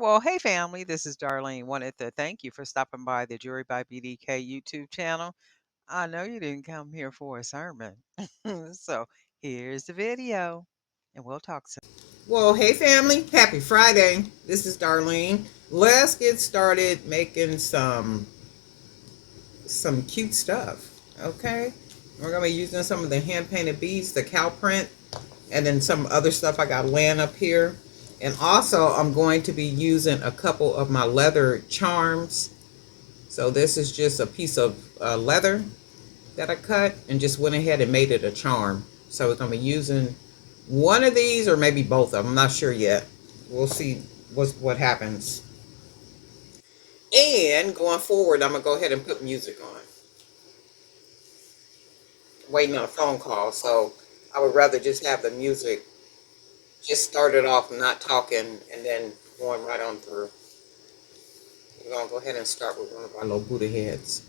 Well, hey family, this is Darlene. Wanted to thank you for stopping by the Jury by BDK YouTube channel. I know you didn't come here for a sermon. So here's the video, and we'll talk soon. Well, hey family, happy Friday. This is Darlene. Let's get started making some cute stuff. Okay? We're gonna be using some of the hand painted beads, the cow print, and then some other stuff I got laying up here. And also I'm going to be using a couple of my leather charms. So this is just a piece of leather that I cut and just went ahead and made it a charm. So we're gonna be using one of these or maybe both of them. I'm not sure yet. We'll see what happens. And going forward, I'm gonna go ahead and put music on. Waiting on a phone call, so I would rather just have the music just started off not talking and then going right on through. We're gonna go ahead and start with one of our little Buddha heads.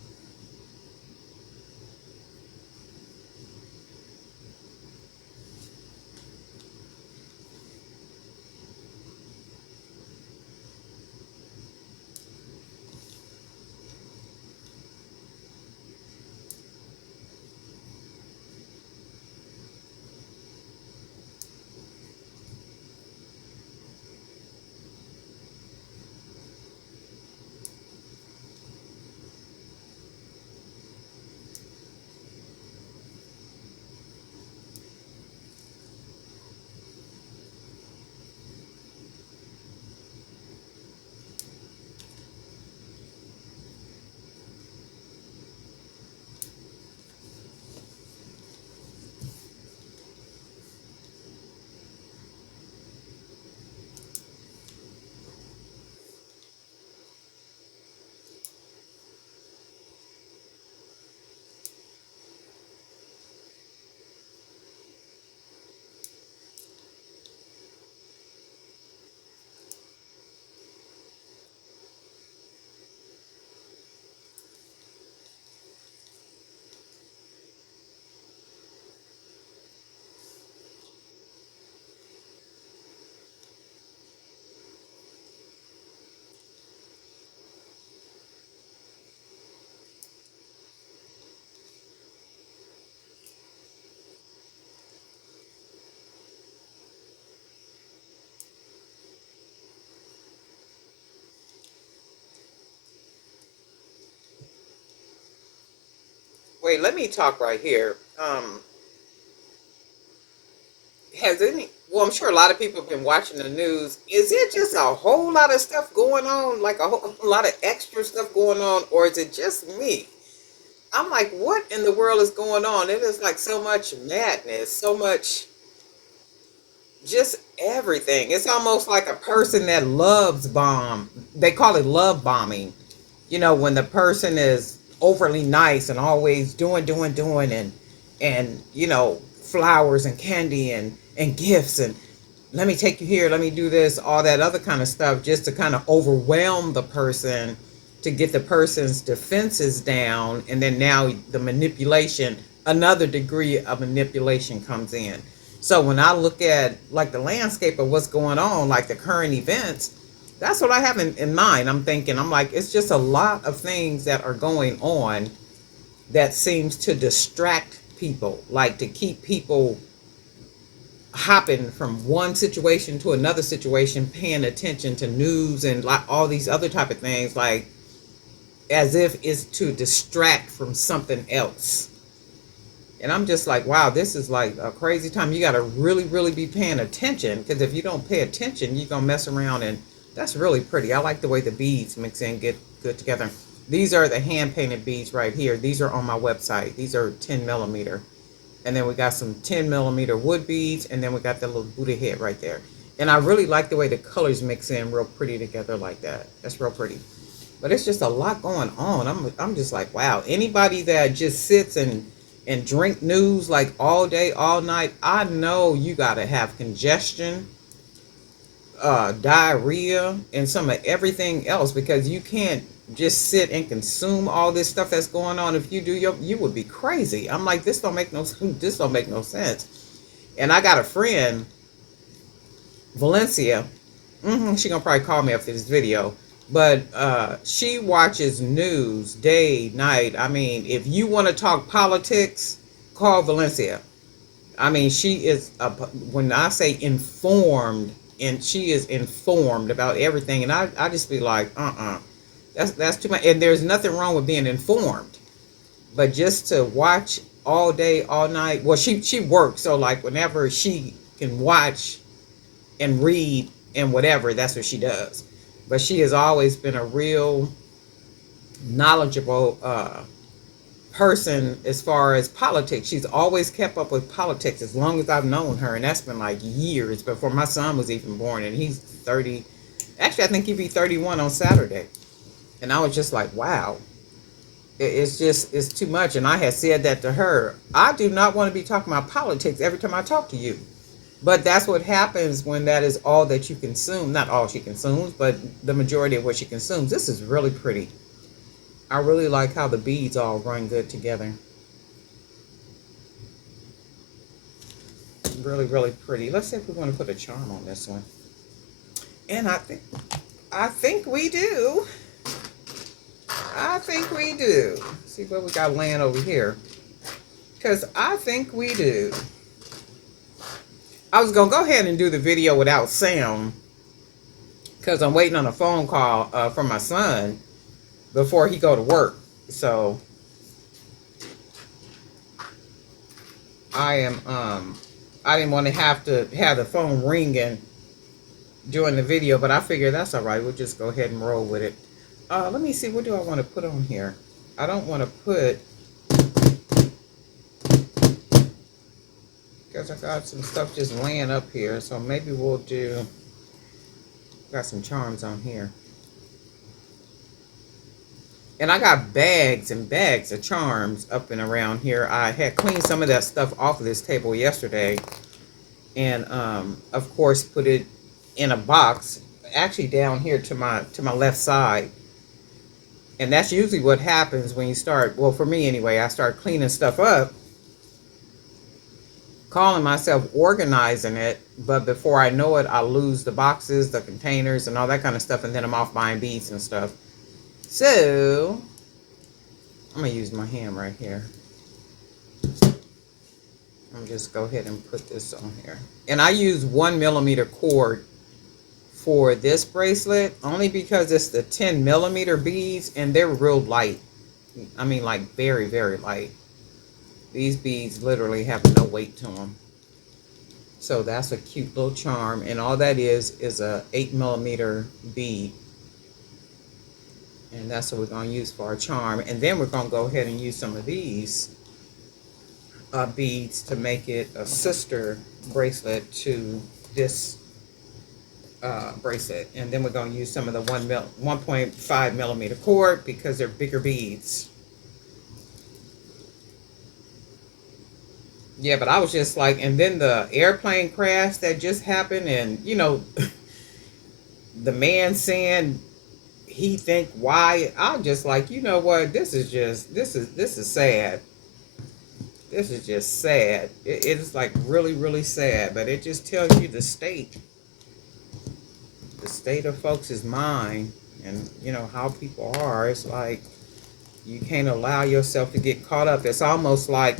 Wait, let me talk right here. Has any, well, I'm sure a lot of people have been watching the news. Is it just a whole lot of stuff going on, like a whole lot of extra stuff going on, or is it just me? I'm like, what in the world is going on? It is like so much madness, so much, just everything. It's almost like a person that loves bomb. They call it love bombing. You know, when the person is overly nice and always doing, and flowers and candy and gifts and let me take you here, let me do this, all that other kind of stuff, just to kind of overwhelm the person to get the person's defenses down. And then now the manipulation, another degree of manipulation comes in. So when I look at like the landscape of what's going on, like the current events, that's what I have in mind. I'm thinking, I'm like, it's just a lot of things that are going on that seems to distract people, like to keep people hopping from one situation to another situation, paying attention to news and like all these other type of things, like as if it's to distract from something else. And I'm just like, wow, this is like a crazy time. You got to really, really be paying attention, because if you don't pay attention, you're going to mess around. And that's really pretty. I like the way the beads mix in, get good together. These are the hand painted beads right here. These are on my website. These are 10 millimeter. And then we got some 10 millimeter wood beads. And then we got the little Buddha head right there. And I really like the way the colors mix in real pretty together like that. That's real pretty. But it's just a lot going on. I'm just like, wow. Anybody that just sits and drink news like all day, all night, I know you got to have congestion, diarrhea, and some of everything else, because you can't just sit and consume all this stuff that's going on. If you do, you would be crazy. I'm like, this don't make no this don't make no sense. And I got a friend, Valencia. She gonna probably call me after this video. But she watches news day, night. I mean, if you want to talk politics, call Valencia. I mean, she is when I say informed, and she is informed about everything. And I just be like, that's too much. And there's nothing wrong with being informed, but just to watch all day, all night. Well, she works, so like whenever she can watch and read and whatever, that's what she does. But she has always been a real knowledgeable person as far as politics. She's always kept up with politics as long as I've known her, and that's been like years before my son was even born. And he's 30. Actually, I think he'd be 31 on Saturday. And I was just like, wow, it's too much. And I had said that to her. I do not want to be talking about politics every time I talk to you. But that's what happens when that is all that you consume. Not all she consumes, but the majority of what she consumes. This is really pretty. I really like how the beads all run good together. Really, really pretty. Let's see if we want to put a charm on this one. And I think we do. I think we do. See what we got laying over here. Because I think we do. I was going to go ahead and do the video without sound. Because I'm waiting on a phone call from my son before he go to work. So I didn't want to have the phone ringing during the video, but I figured that's all right. We'll just go ahead and roll with it. Let me see, what do I want to put on here? I don't want to put, because I got some stuff just laying up here, so maybe we'll do, got some charms on here. And I got bags and bags of charms up and around here. I had cleaned some of that stuff off of this table yesterday, and of course put it in a box, actually down here to my left side. And that's usually what happens when you start, well, for me anyway, I start cleaning stuff up, calling myself organizing it, but before I know it, I lose the boxes, the containers, and all that kind of stuff, and then I'm off buying beads and stuff. So I'm gonna use my hand right here. I'm just go ahead and put this on here. And I use 1mm cord for this bracelet, only because it's the 10mm beads, and they're real light. I mean, like very, very light. These beads literally have no weight to them. So that's a cute little charm, and all that is a 8mm bead. And that's what we're going to use for our charm. And then we're going to go ahead and use some of these beads to make it a sister bracelet to this bracelet. And then we're going to use some of the 1.5mm cord because they're bigger beads. Yeah, but I was just like, and then the airplane crash that just happened, and you know, the man saying he think why, I'm just like, you know what, this is sad. This is just sad. It is like really, really sad, but it just tells you the state of folks' mind, and you know how people are. It's like you can't allow yourself to get caught up. It's almost like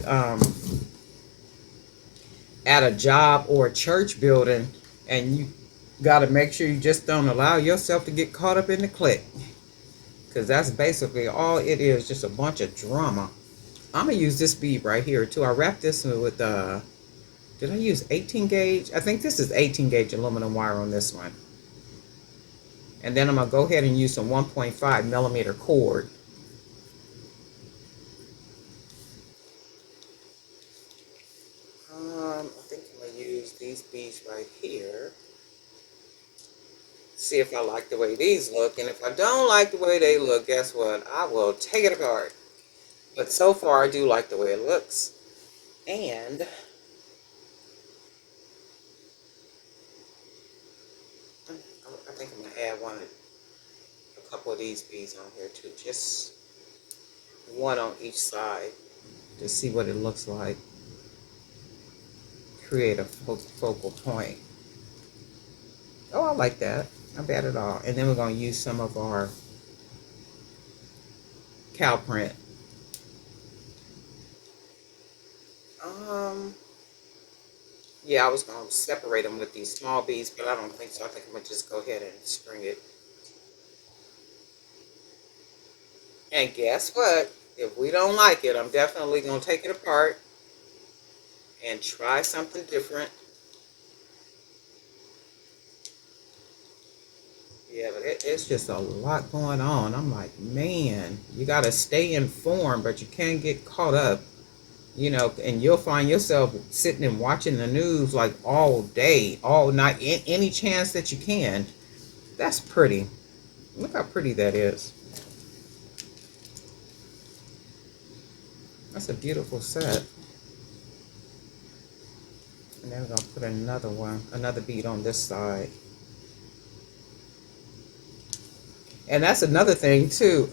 at a job or a church building, and you got to make sure you just don't allow yourself to get caught up in the clique, because that's basically all it is, just a bunch of drama. I'm gonna use this bead right here too. I wrapped this with did I use 18 gauge? I think this is 18 gauge aluminum wire on this one. And then I'm gonna go ahead and use some 1.5mm cord. I think I'm gonna use these beads right here. See if I like the way these look, and if I don't like the way they look, guess what? I will take it apart. But so far, I do like the way it looks. And I think I'm gonna add a couple of these beads on here too, just one on each side to see what it looks like. Create a focal point. Oh, I like that. Not bad at all. And then we're going to use some of our cow print. Um, yeah, I was going to separate them with these small beads, but I don't think so. I think I'm going to just go ahead and string it. And guess what? If we don't like it, I'm definitely going to take it apart and try something different. Yeah, but it's just a lot going on. I'm like, man, you got to stay informed, but you can't get caught up, and you'll find yourself sitting and watching the news like all day, all night, any chance that you can. That's pretty. Look how pretty that is. That's a beautiful set. And then we're going to put another one, another bead on this side. And that's another thing too.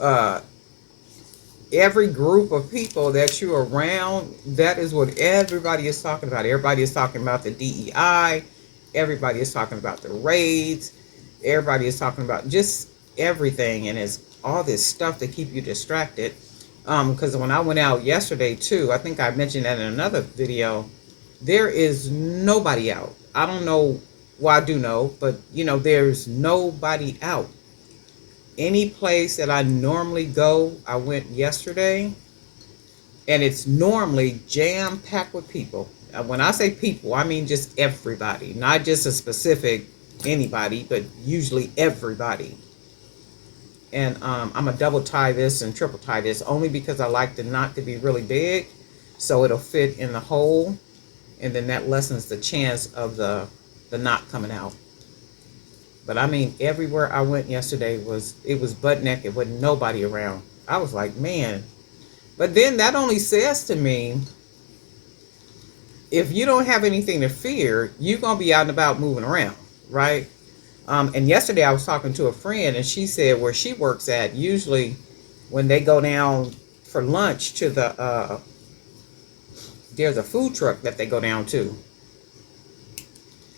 Every group of people that you're around, that is what everybody is talking about. Everybody is talking about the DEI. Everybody is talking about the raids. Everybody is talking about just everything, and it's all this stuff to keep you distracted. Because when I went out yesterday too, I think I mentioned that in another video. There is nobody out. I don't know. Well, I do know, but there's nobody out. Any place that I normally go, I went yesterday, and it's normally jam packed with people. When I say people, I mean just everybody, not just a specific anybody, but usually everybody. And I'm gonna double tie this and triple tie this only because I like the knot to be really big, so it'll fit in the hole, and then that lessens the chance of the knot coming out. But I mean, everywhere I went yesterday it was butt naked with nobody around. I was like, man. But then that only says to me, if you don't have anything to fear, you're gonna be out and about moving around, right? And yesterday I was talking to a friend, and she said where she works at, usually when they go down for lunch to there's a food truck that they go down to.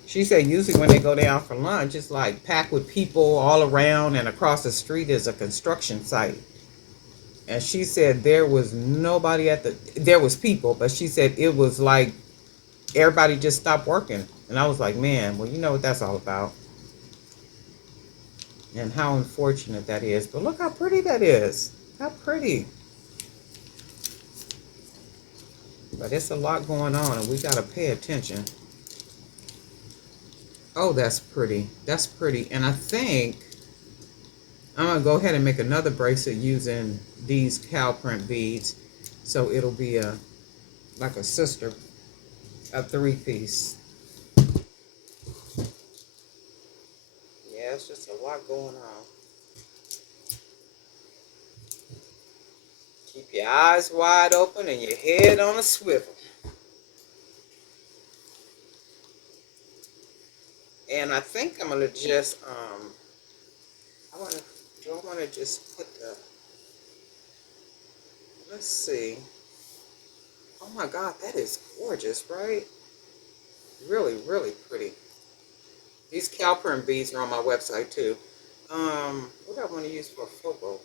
She said usually when they go down for lunch, it's like packed with people all around, and across the street is a construction site. And she said there was nobody there was people, but she said it was like everybody just stopped working. And I was like, man, well, you know what that's all about. And how unfortunate that is. But look how pretty that is. How pretty. But it's a lot going on, and we got to pay attention. Oh, that's pretty. That's pretty. And I think I'm going to go ahead and make another bracelet using these cow print beads. So it'll be like a sister, a 3-piece. Yeah, it's just a lot going on. Keep your eyes wide open and your head on a swivel. And I think I'm gonna just do I wanna just put the, let's see. Oh my god, that is gorgeous, right? Really, really pretty. These cow print beads are on my website too. What do I want to use for a focal?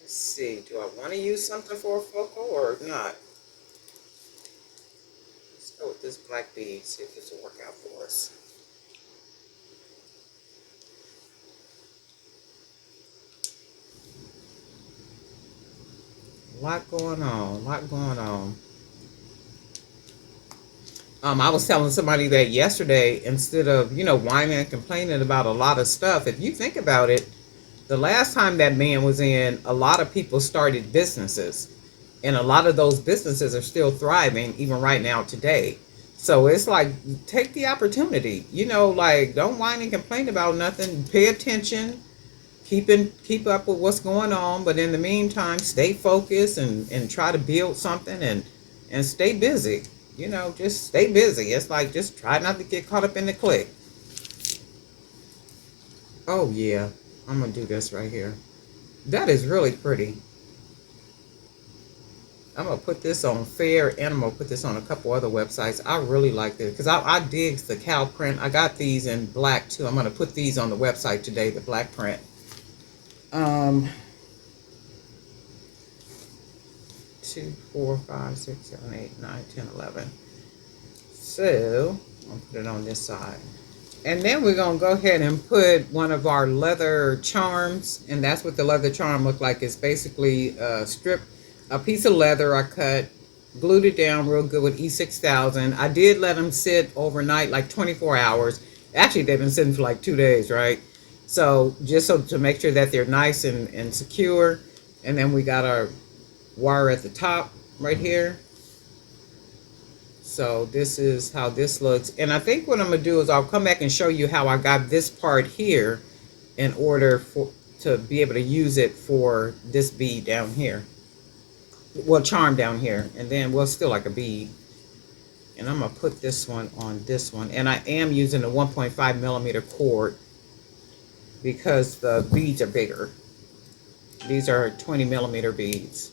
Let's see. Do I want to use something for a focal or not? Let's go with this black bead, see if this will work out for us. A lot going on, a lot going on. I was telling somebody that yesterday, instead of, whining and complaining about a lot of stuff, if you think about it, the last time that man was in, a lot of people started businesses. And a lot of those businesses are still thriving, even right now today. So it's like, take the opportunity. Like, don't whine and complain about nothing. Pay attention. Keep up with what's going on. But in the meantime, stay focused and try to build something and stay busy. Just stay busy. It's like, just try not to get caught up in the click. Oh, yeah. I'm going to do this right here. That is really pretty. I'm gonna put this on Fair, and I'm gonna put this on a couple other websites. I really like this because I dig the cow print. I got these in black too. I'm gonna put these on the website today, the black print. Um, 2, 4, 5, 6, 7, 8, 9, 10, 11. So I'll put it on this side. And then we're gonna go ahead and put one of our leather charms, and that's what the leather charm look like. It's basically a piece of leather I cut, glued it down real good with E6000. I did let them sit overnight, like 24 hours. Actually, they've been sitting for like 2 days, right? So just so to make sure that they're nice and secure. And then we got our wire at the top right here. So this is how this looks. And I think what I'm gonna do is I'll come back and show you how I got this part here in order for to be able to use it for this bead down here. Well, charm down here. And then we'll still like a bead. And I'm gonna put this one on this one. And I am using a 1.5 millimeter cord because the beads are bigger. These are 20 millimeter beads.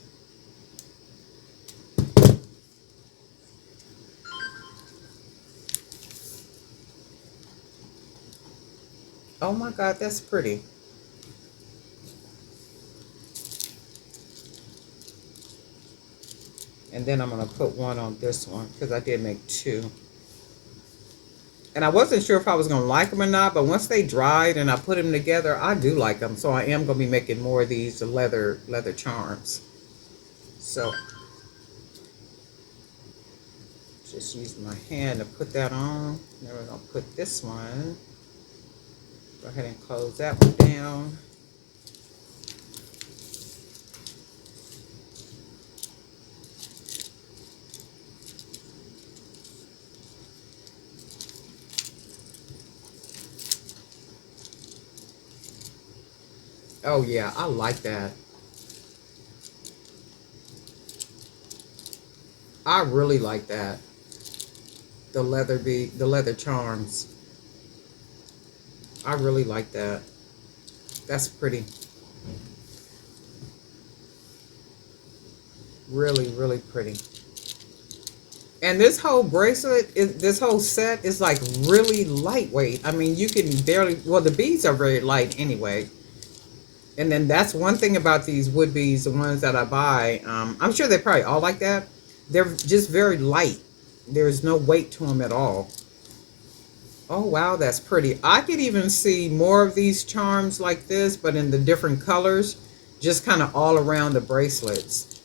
Oh my God, that's pretty. And then I'm gonna put one on this one because I did make two. And I wasn't sure if I was gonna like them or not, but once they dried and I put them together, I do like them. So I am gonna be making more of these leather charms. So just use my hand to put that on. Then we're gonna put this one. Go ahead and close that one down. Oh yeah, I like that. I really like that. The leather charms. I really like that. That's pretty. Really, really pretty. And this whole this whole set is like really lightweight. I mean, you can barely, well, the beads are very light anyway. And then that's one thing about these wood beads, the ones that I buy. I'm sure they're probably all like that. They're just very light. There's no weight to them at all. Oh, wow, that's pretty. I could even see more of these charms like this, but in the different colors, just kind of all around the bracelets,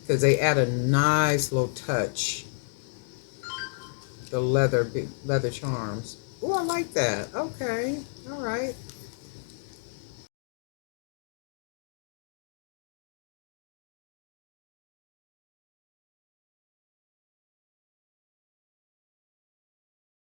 because they add a nice little touch. The leather charms. Oh, I like that. Okay, all right.